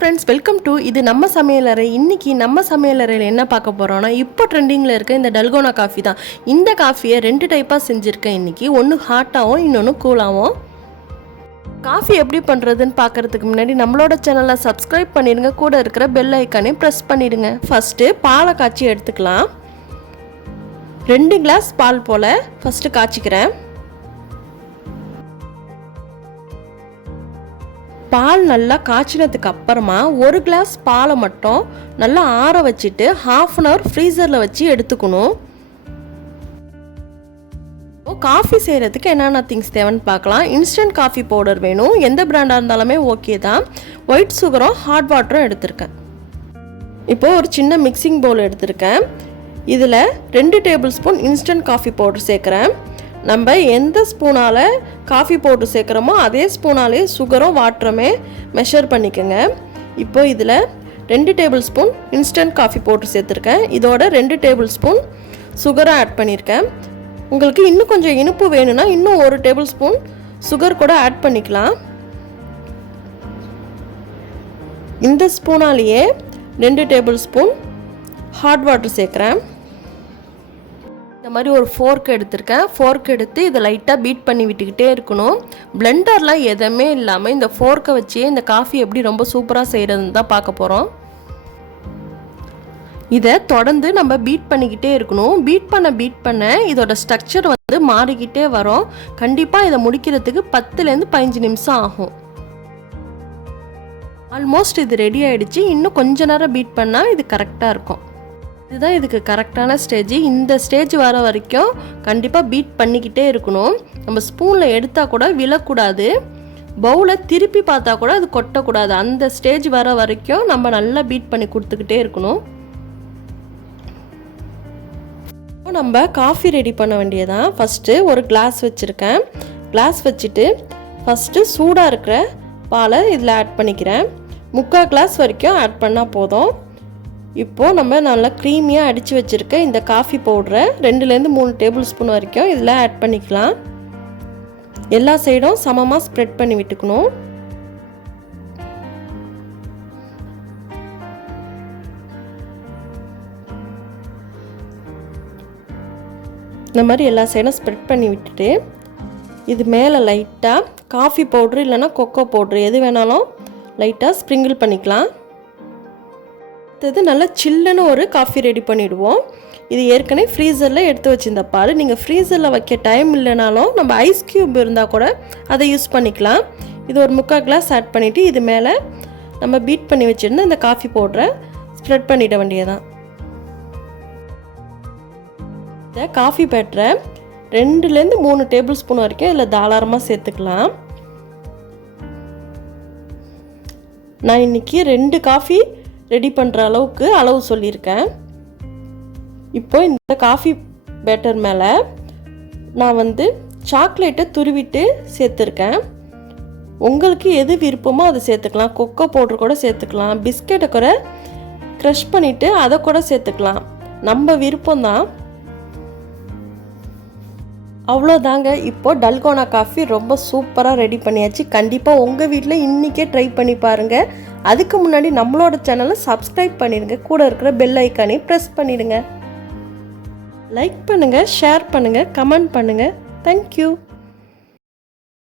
friends, welcome to இது நம்ம சமையலறை. இன்னைக்கு நம்ம சமையலறையில் என்ன பார்க்க போறோம்னா இப்போ ட்ரெண்டிங்ல இருக்க இந்த டல்கோனா காஃபி தான். இந்த காஃபியை ரெண்டு டைப்பா செஞ்சிருக்கேன் இன்னைக்கு. ஒன்னு ஹாட்டாவும் இன்னொன்னு கூலாவும். காஃபி எப்படி பண்றதுன்னு பார்க்கிறதுக்கு முன்னாடி நம்மளோட சேனலை சப்ஸ்கிரைப் பண்ணிடுங்க. கூட இருக்கிற பெல் ஐக்கானை பிரஸ் பண்ணிடுங்க. ஃபர்ஸ்ட் பாலை காய்ச்சி எடுத்துக்கலாம். 2 கிளாஸ் பால் போல ஃபர்ஸ்ட் காய்ச்சிக்கிறேன். பால் நல்லா காய்ச்சினதுக்கு அப்புறமா 1 கிளாஸ் பாலை மட்டும் நல்லா ஆற வச்சுட்டு ½ அன் ஹவர் ஃப்ரீசரில் வச்சு எடுத்துக்கணும். காஃபி செய்கிறதுக்கு என்னென்ன திங்ஸ் தேவைன்னு பார்க்கலாம். இன்ஸ்டன்ட் காஃபி பவுடர் வேணும். எந்த பிராண்டாக இருந்தாலுமே ஓகே தான். ஒயிட் சுகரும் ஹாட் வாட்டரும் எடுத்திருக்கேன். இப்போது ஒரு சின்ன மிக்சிங் பவுல் எடுத்திருக்கேன். இதில் 2 table spoon instant coffee powder சேர்க்குறேன். நம்ம எந்த ஸ்பூனால் காஃபி பவுடர் சேர்க்குறோமோ அதே ஸ்பூனாலே சுகரும் வாட்டருமே மெஷர் பண்ணிக்கோங்க. இப்போ இதில் 2 table spoon instant coffee powder சேர்த்துருக்கேன். இதோட 2 டேபிள் ஸ்பூன் சுகரை ஆட் பண்ணியிருக்கேன். உங்களுக்கு இன்னும் கொஞ்சம் இனிப்பு வேணும்னா இன்னும் 1 டேபிள் ஸ்பூன் சுகர் கூட ஆட் பண்ணிக்கலாம். இந்த ஸ்பூனாலேயே 2 டேபிள் ஸ்பூன் ஹாட் வாட்டர் சேர்க்குறேன். இந்த மாதிரி ஒரு ஃபோர்க் எடுத்திருக்கேன். ஃபோர்க் எடுத்து இதை லைட்டாக பீட் பண்ணி விட்டுக்கிட்டே இருக்கணும். பிளெண்டர்லாம் எதுவுமே இல்லாமல் இந்த ஃபோர்க்கை வச்சே இந்த காஃபி எப்படி ரொம்ப சூப்பராக செய்கிறதுன்னு தான் பார்க்க போகிறோம். இதை தொடர்ந்து நம்ம பீட் பண்ணிக்கிட்டே இருக்கணும். பீட் பண்ண இதோட ஸ்ட்ரக்சர் மாறிக்கிட்டே வரும். கண்டிப்பாக இதை முடிக்கிறதுக்கு 10லேருந்து 15 நிமிஷம் ஆகும். ஆல்மோஸ்ட் இது ரெடி ஆகிடுச்சு. இன்னும் கொஞ்ச நேரம் பீட் பண்ணால் இது கரெக்டாக இருக்கும். இதுதான் இதுக்கு கரெக்டான ஸ்டேஜ். இந்த ஸ்டேஜ் வர வரைக்கும் கண்டிப்பாக பீட் பண்ணிக்கிட்டே இருக்கணும். நம்ம ஸ்பூனில் எடுத்தால் கூட விழக்கூடாது. பவுலை திருப்பி பார்த்தா கூட அது கொட்டக்கூடாது. அந்த ஸ்டேஜ் வர வரைக்கும் நம்ம நல்லா பீட் பண்ணி கொடுத்துக்கிட்டே இருக்கணும். நம்ம காஃபி ரெடி பண்ண வேண்டியதான். ஃபஸ்ட்டு ஒரு கிளாஸ் வச்சுருக்கேன். கிளாஸ் வச்சுட்டு ஃபஸ்ட்டு சூடாக இருக்கிற பாலை இதில் ஆட் பண்ணிக்கிறேன். 3/4 கிளாஸ் வரைக்கும் ஆட் பண்ணால் போதும். இப்போது நம்ம நல்லா க்ரீமியாக அடித்து வச்சுருக்க இந்த காஃபி பவுடரை 2லேருந்து 3 டேபிள் ஸ்பூன் வரைக்கும் இதில் ஆட் பண்ணிக்கலாம். எல்லா சைடும் சமமாக ஸ்ப்ரெட் பண்ணி விட்டுக்கணும். இந்த மாதிரி எல்லா சைடும் ஸ்ப்ரெட் பண்ணி விட்டுட்டு இது மேலே லைட்டாக காஃபி பவுட்ரு இல்லைன்னா கொக்கோ பவுட்ரு எது வேணாலும் லைட்டாக ஸ்ப்ரிங்கிள் பண்ணிக்கலாம். அடுத்தது நல்லா சில்லுன்னு ஒரு காஃபி ரெடி பண்ணிவிடுவோம். இது ஏற்கனவே ஃப்ரீசரில் எடுத்து வச்சுருந்த பால். நீங்கள் ஃப்ரீசரில் வைக்க டைம் இல்லைனாலும் நம்ம ஐஸ் க்யூப் இருந்தால் கூட அதை யூஸ் பண்ணிக்கலாம். இது ஒரு 3/4 கிளாஸ் ஆட் பண்ணிவிட்டு இது மேலே நம்ம பீட் பண்ணி வச்சுருந்த இந்த காஃபி பவுடரை ஸ்ப்ரெட் பண்ணிட வேண்டியதான். இந்த காஃபி பேட்டரை 2லேருந்து 3 டேபிள் ஸ்பூன் வரைக்கும் இதில் தாராளமாக சேர்த்துக்கலாம். நான் இன்றைக்கி 2 காஃபி ரெடி பண்ணுற அளவுக்கு அளவு சொல்லியிருக்கேன். இப்போ இந்த காஃபி பேட்டர் மேலே நான் சாக்லேட்டை துருவிட்டு சேர்த்துருக்கேன். உங்களுக்கு எது விருப்பமோ அதை சேர்த்துக்கலாம். கொக்கோ பவுடர் கூட சேர்த்துக்கலாம். பிஸ்கெட்டை கூட க்ரஷ் பண்ணிவிட்டு அதை கூட சேர்த்துக்கலாம். நம்ம விருப்பம்தான். அவ்வளோதாங்க. இப்போ டல்கோனா காஃபி ரொம்ப சூப்பராக ரெடி பண்ணியாச்சு. கண்டிப்பாக உங்கள் வீட்டில் இன்றைக்கே ட்ரை பண்ணி பாருங்கள். அதுக்கு முன்னாடி நம்மளோட சேனலை சப்ஸ்கிரைப் பண்ணிடுங்க. கூட இருக்கிற பெல் ஐக்கானை ப்ரெஸ் பண்ணிடுங்க. லைக் பண்ணுங்கள், ஷேர் பண்ணுங்கள், கமெண்ட் பண்ணுங்கள். தேங்க்யூ.